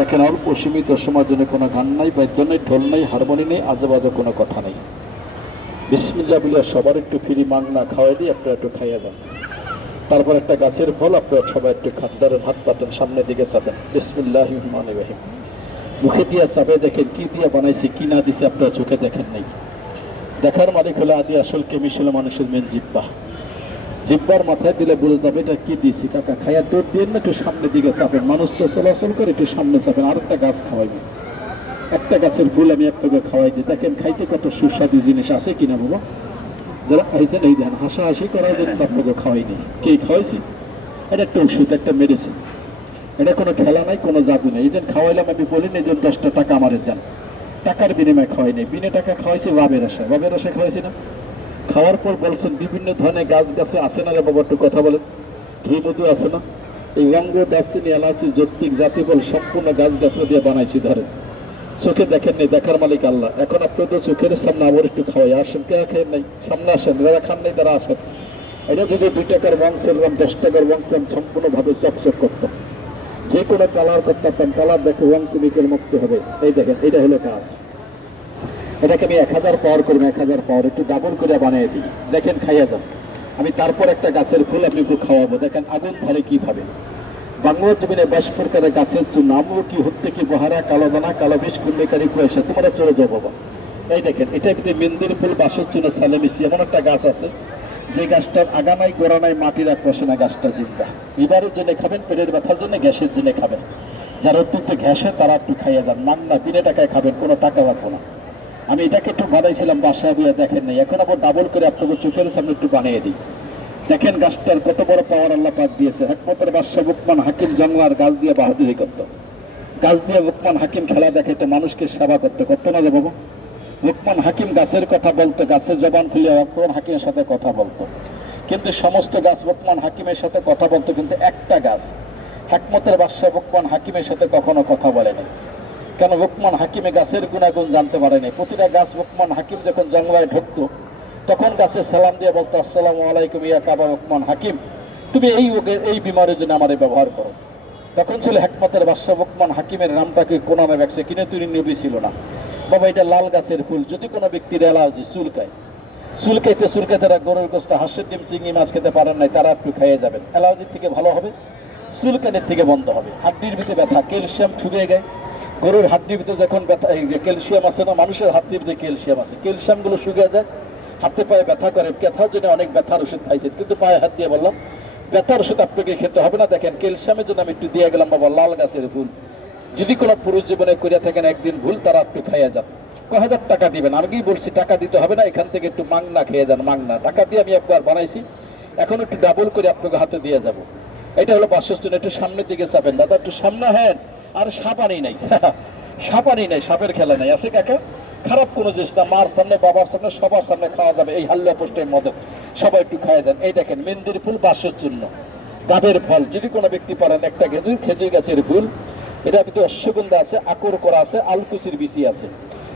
দেখেন, অল্প সীমিত সময়ের জন্য কোনো গান নাই, বাদ্য নেই, ঢোল নেই, হারমোনি নেই আজে বাজে কোনো কথা নেই। বিসমিল্লা বলে সবার একটু ফিরি মাংনা খাওয়াই দিয়ে আপনারা একটু খাইয়া যান। তারপর একটা গাছের ফল, আপনারা সবাই একটু ধরেন হাত পাতেন, সামনের দিকে চাপেন। বিসমিল্লাহ রহিম। মুখে দিয়া চাপে দেখেন, কি দিয়া বানাইছে, কি না দিছে আপনারা চোখে দেখেন নাই। দেখার মালিক হলো আদি আসল কেমিস হলো মানুষের মেন জিব্বা। জিব্বার মাথায় দিলে বুঝে যাবে এটা কি দিয়েছি কাকা খাইয়া দৌড় দিয়ে না একটু সামনের দিকে চাপেন। মানুষ তো চলাচল করে, একটু সামনে চাপেন। আর একটা গাছ খাওয়াইবে। একটা গাছের ফুল আমি একটা করে খাওয়াই দিই। দেখেন, খাইতে কত সুস্বাদু জিনিস আছে কিনা বাবা? যারা খাইছেন এই দেন হাসাহাসি করার জন্য আপনাকে খাওয়াইনি কে খাওয়াইছি? এটা একটা ওষুধ, একটা মেডিসিন এটা কোনো খেলা নাই, কোনো জাদু নেই। এই যে খাওয়াইলাম, আমি বলিনি যে দশটা টাকা আমারে দেন। টাকার বিনিময়ে খাওয়াই নেই। বিনে টাকা খাওয়াইছি বাবের আশা বাবের আশা খাওয়াইছি না? খাওয়ার পর বলছেন, বিভিন্ন ধরনের গাছ গাছে আছে না রে বাবা, একটু কথা বলেন। ঘি আসে না? এই রঙ্গ দাসিনী এলাচি যৌক্তিক জাতি বল সম্পূর্ণ গাছ গাছ দিয়ে বানাইছি, ধরেন। চোখে দেখেন নেই, দেখার মালিক আল্লাহ। এখন আপনাদের চোখের সামনে আবার একটু খাওয়াই। আসেন, কে খেয়ে নেই? সামনে আসেন, যারা খান নেই তারা আসেন। এটা যদি দুই টাকার বংশের দাম দশ টাকার বংশের সম্পূর্ণভাবে চকচক করতাম। যে কোনো কালার করতাম, কালার দেখে রং কেমিক্যাল মুক্ত হবে। এই দেখেন এটা হলো গাছ। এটাকে আমি এক হাজার পাওয়ার করব এক হাজার পাওয়ার একটু ডাবল করে বানিয়ে দিই। দেখেন, খাইয়া যান। আমি তারপর একটা গাছের ফুল আপনি একটু খাওয়াবো। দেখেন, আগুন ধরে কীভাবে। বাংলার জমিনে বাস প্রকারে গাছের জন্য আমরো কি হত্যে কি বহারা, কালো দানা কালো বিষ, কুণ্ডিকারী কুয়াশা, তোমরা চলে যাব বাবা। এই দেখেন, এটা কিন্তু মেন্দির ফুল বাসের জন্য সালেমিসি, এমন একটা গাছ আছে। যে গাছটার আগা গোড়ানায় মাটির এক না গাছটা জিন্দা। এবারের জন্য খাবেন, পেটের ব্যথার জন্য, গ্যাসের জন্য খাবেন। যারা অত্যন্ত ঘ্যাসে, তারা একটু খাইয়ে যান। মান না বিনে টাকায় খাবেন, কোনো টাকা রাখব না। আমি এটাকে একটু বানাইছিলাম, বাসায় বইয়া দেখেন নাই। এখন আবার ডাবল করে আপনাদের চোখের সামনে একটু বানিয়ে দিই। দেখেন গাছটার কত বড় পাওয়ার আল্লাহ পাক দিয়েছে। একমাত্র বাদশাহ বুকমান হাকিম জঙ্গলার গাছ দিয়ে বাহাদুরি করত। গাছ দিয়ে বুকমান হাকিম খেলা দেখাইতো মানুষকে সেবা করতে। করতো না রে বাবু। বুকমান হাকিম গাছের কথা বলতো, গাছের জবান খুলে বুকমান হাকিমের সাথে কথা বলতো। কিন্তু সমস্ত গাছ বুকমান হাকিমের সাথে কথা বলতো, কিন্তু একটা গাছ। একমতের বাদশাহ বুকমান হাকিমের সাথে কখনো কথা বলেনি কেন বুকমান হাকিমে গাছের গুণাগুণ জানতে পারেনি? প্রতিটা গাছ বুকমান হাকিম যখন জঙ্গলায় ঢুকতো, তখন গাছে সালাম দিয়ে বলতো, আসসালাম আলাইকুম, ইয়া কাবা বুকমান হাকিম। তুমি এই রোগের, এই বিমারের জন্য আমাদের ব্যবহার করো। তখন ছিল হেকমতের বাদশাহ বুকমান হাকিমের নামটাকে কোনামে ব্যবসা কিনে তুই নবী ছিল না। বাবা, এটা লাল গাছের ফুল, যদি কোনো ব্যক্তির অ্যালার্জি চুলকায়, চুলকাইতে চুলকাইতে তারা গরুর গোস্ত, হাঁসের ডিম, চিংড়ি মাছ খেতে পারেন নাই, তারা একটু খাইয়ে যাবেন। অ্যালার্জির থেকে ভালো হবে, চুলকানের থেকে বন্ধ হবে। হাড্ডির ভিতরে ব্যথা, ক্যালসিয়াম ছুড়ে গায় গরুর হাড্ডির ভিতরে যখন ব্যথা ক্যালসিয়াম আছে না, মানুষের হাড্ডির ভিতরে ক্যালসিয়াম আছে। ক্যালসিয়ামগুলো শুকিয়ে যায়, হাতে পায়ে ব্যথা করে। ব্যথার জন্য অনেক ব্যথার ওষুধ খাইছে। কিন্তু পায়ে হাত দিয়ে বললাম, ব্যথার ওষুধ আপনাকে খেতে হবে না। দেখেন, ক্যালসিয়ামের জন্য আমি একটু দিয়ে গেলাম, বাবা, লাল গাছের ভুল যদি কোনো পুরুষ জীবনে করিয়া থাকেন, একদিন ভুল, তারা আপনি খাইয়া যান। ক হাজার টাকা দিবেন? আমি বলছি, টাকা দিতে হবে না, এখান থেকে একটু মাংনা খেয়ে যান, মাংনা। টাকা দিয়ে আমি একবার বানাইছি, এখন একটু ডাবল করে আপনাকে হাতে দিয়ে যাব। এটা হলো বাসস্থান, একটু সামনের দিকে চাপেন। দাদা, একটু সামনে হ্যাঁ আর সাপানি নাই। সাপানি নাই, সাপের খেলা নাই। আছে কাকা? খারাপ কোনো জিনিস না। মার সামনে, বাবার সামনে, সবার সামনে খাওয়া যাবে। এই হাল্লা পোস্টের মদক সবাই একটু খাওয়া যান এই দেখেন মেন্দির ফুল বাসের জন্য। গাবের ফল। যদি কোনো ব্যক্তি পারেন, একটা খেজুর খেজুর গাছের ফুল এটা ভিতরে অশ্বগন্ধা আছে, আকর করা আছে, আলকুচির বিচি আছে।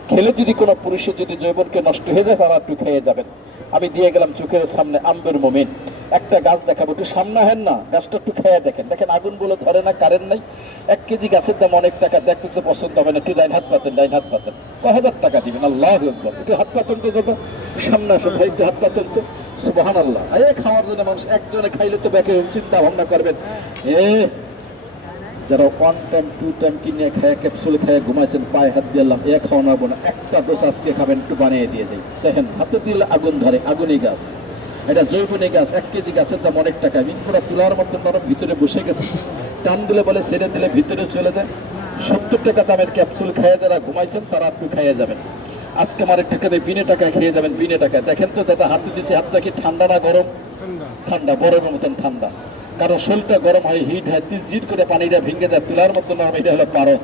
খেলে যদি কোনো পুরুষের যদি জৈবনকে নষ্ট হয়ে যায়, তারা একটু খেয়ে যাবেন। আমি দিয়ে গেলাম চোখের সামনে আম্বের মোমেন। একটা গাছ দেখাবো, একটু সামনে হেন না, গাছটা একটু খেয়ে দেখেন। দেখেন, আগুন বলে ধরে না কারেন্ট নাই। এক কেজি গাছের দাম অনেক টাকা, দেখতে তো পছন্দ হবে না। একটু ডাইন হাত পাতেন, ডাইন হাত পাতেন। কয় হাজার টাকা দিবেন? আল্লাহ একটু হাত পাতেন তো দাদা সামনে আসুন ভাই, একটু হাত পাতেন তো। সুবাহান আল্লাহ এ খাওয়ার জন্য মানুষ একজনে খাইলে তো ব্যাকে চিন্তা ভাবনা করবেন। এ, যারা ওয়ান টাইম টু টাইম কিনে খায় ক্যাপসুল খায় ঘুমাইছেন, পায়ে হাত দিলাম এ খাওয়ানো না। একটা দোষ আজকে খাবেন, একটু বানিয়ে দিয়ে যাই দেখেন, হাতে দিলে আগুন ধরে, আগুনই গাছ এটা জৈবনী গাছ এক কেজি গাছের দাম অনেক টাকা। আমি পুরো তুলার মতো নরম ভিতরে বসে গেছে। টান দিলে বলে ছেড়ে দিলে ভিতরে চলে যায়। সত্তর টাকা দামের ক্যাপসুল খেয়ে যারা ঘুমাইছেন তারা একটু খেয়ে যাবেন। আজকে আমার টাকা দিয়ে বিনে টাকায় খেয়ে যাবেন বিনে টাকায়। দেখেন তো দাদা হাতে দিচ্ছে হাতটা কি ঠান্ডা না গরম? ঠান্ডা। বরফের মতন ঠান্ডা। কারণ শরীরটা গরম হয় হিট হয় জিট করে পানিটা ভেঙে যায়। তুলার মতো নরম এটা হলো পারদ।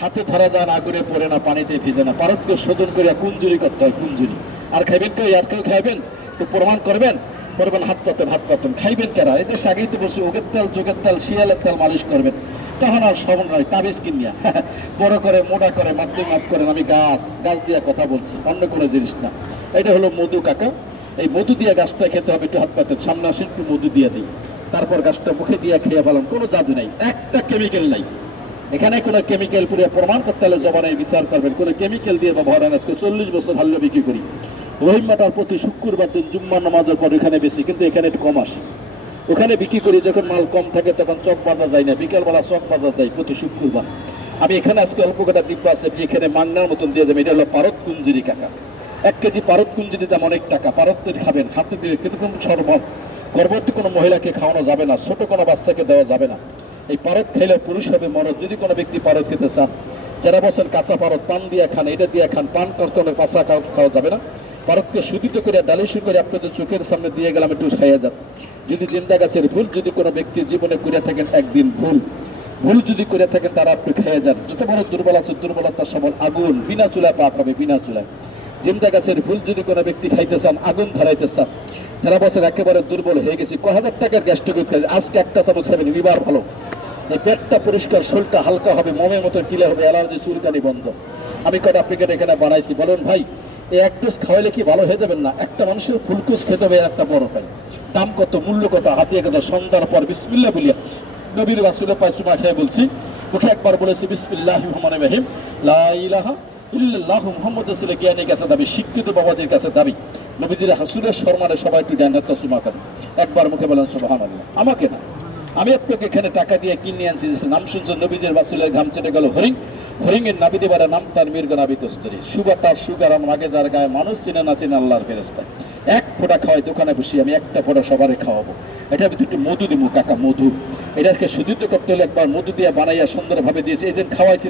হাতে ধরা যায় না করে পড়ে না পানিতে ভিজে না। পারদকে শোধন করিয়া কুঞ্জুরি করতে হয় কুঞ্জুরি। আর খাইবেন কেউ আর কেউ খাইবেন? তো প্রমাণ করবেন? করবেন, হাত পাতেন হাত পাতেন খাইবেন কেরা? এদের আগেই তো বসে ওগের তেল যোগের তেল, শিয়ালের তেল মালিশ করবেন। তখন আর শ্রবণ নয় তাবিজ কিনিয়া। বড় করে, মোটা করে মাত্র মাপ করেন, আমি গাছ গাছ দিয়ে কথা বলছি, অন্য কোনো জিনিস না। এটা হলো মধু কাকা। এই মধু দিয়ে গাছটা খেতে হবে, একটু হাত পাতেন সামনে আসেন, একটু মধু দিয়ে দিই। তারপর গাছটা মুখে দিয়ে খেয়ে ফেলাম। কোনো জাদু নাই। একটা কেমিক্যাল নাই। এখানে কোনো কেমিক্যাল পুড়ে প্রমাণ করতে হলে জবানের বিচার করবেন। কোনো কেমিক্যাল দিয়ে ব্যবহার হয় না। আজকে চল্লিশ বছর ভালো বিক্রি করি। রহিম মাতার প্রতি শুক্রবার দিন জুম্মার নামাজের পর এখানে বেশি, কিন্তু এখানে একটু কম আসে। ওখানে বিক্রি করি, যখন মাল কম থাকে তখন চক বাজার যায় না, বিকেলবেলা চক বাজার যায় প্রতি শুক্রবার। আমি এখানে আজকে অল্প কটা ডিব্বা আছে এখানে মাংনার মতন দিয়ে দেবেন এটা হলো পারত কুঞ্জিরি কাকা। এক কেজি পারত কুঞ্জিরি দাম অনেক টাকা পারত খাবেন, হাতে দিয়ে কিন্তু কোনো শরবত গর্ভবতী কোনো মহিলাকে খাওয়ানো যাবে না, ছোট কোনো বাচ্চাকে দেওয়া যাবে না। এই পারত খেলে পুরুষ হবে মরদ, যদি কোনো ব্যক্তি পারত খেতে চান, যারা বলছেন কাঁচা পারত পান দিয়ে খান, এটা দিয়ে খান, পান কোনো কাঁচা খাওয়া যাবে না। পারতকে সুদিত করে ডালিশু করে আপনাদের চোখের সামনে দিয়ে গেলাম একটু খাইয়া যান যদি জিন্দা গাছের ভুল যদি কোনো ব্যক্তির জীবনে করে থাকেন, একদিন ভুল। ভুল যদি করে থাকেন, তারা আপনি খেয়ে যান যত বড় দুর্বল আছে দুর্বলতার সবল। আগুন, বিনা চুলায় পা হবে, বিনা চুলায়। জিন্দা গাছের ভুল যদি কোনো ব্যক্তি খাইতে চান, আগুন ধরাইতে চান। যারা বছর একেবারে দুর্বল হয়ে গেছে। ক হাজার টাকার গ্যাস্ট্রিক আজকে একটা চামচ খাবেন লিভার ভালো। এই পেটটা পরিষ্কার শরীরটা হালকা হবে, মমের মতো কিলে হবে, অ্যালার্জি চুলকানি বন্ধ। আমি কটা প্যাকেট এখানে বানাইছি, বলুন ভাই। এক ডোজ খাওয়াইলে কি ভালো হয়ে যাবেন না? একটা মানুষের ফুলকুস খেতে হবে, একটা বড় পাই। দাম কত, মূল্য কত, হাতিয়ে কত সন্ধ্যার পর বিসমিল্লা বলিয়া নবীর রাসুলের পায়ে চুমা খেয়ে বলছি, মুখে একবার বলেছি বিসমিল্লাহ রহমান রহিম। লা ইলাহা ইল্লাল্লাহ মুহাম্মদ জ্ঞানের কাছে দাবি, শিক্ষিত বাবাদের কাছে দাবি। নবীদের হাসুলের সম্মানে সবাই একটু হাতে চুমা করেন একবার মুখে বলেন, সুবহানাল্লাহ। আমাকে না। আমি আপনাকে এখানে টাকা দিয়ে কিনে আনছি নাম শুনছেন নবীজের বাসুলের ঘাম চেটে গেল হরিং হরিং নাবিতে নাবি দেবার নাম তার মির্গা নাবি কস্তুরি। সুগা তার সুগার আমার আগে যার গায়ে মানুষ চিনে না চিনে আল্লাহর ফেরেস্তা এক ফোঁটা খাওয়াই দোকানে বসি আমি একটা ফোঁটা সবারে খাওয়াবো। এটা আমি দুটো মধু দিব কাকা মধু। এটাকে শুধু করতে হলে একবার মধু দিয়ে বানাইয়া সুন্দরভাবে দিয়েছি। এই দিন খাওয়াইছিলাম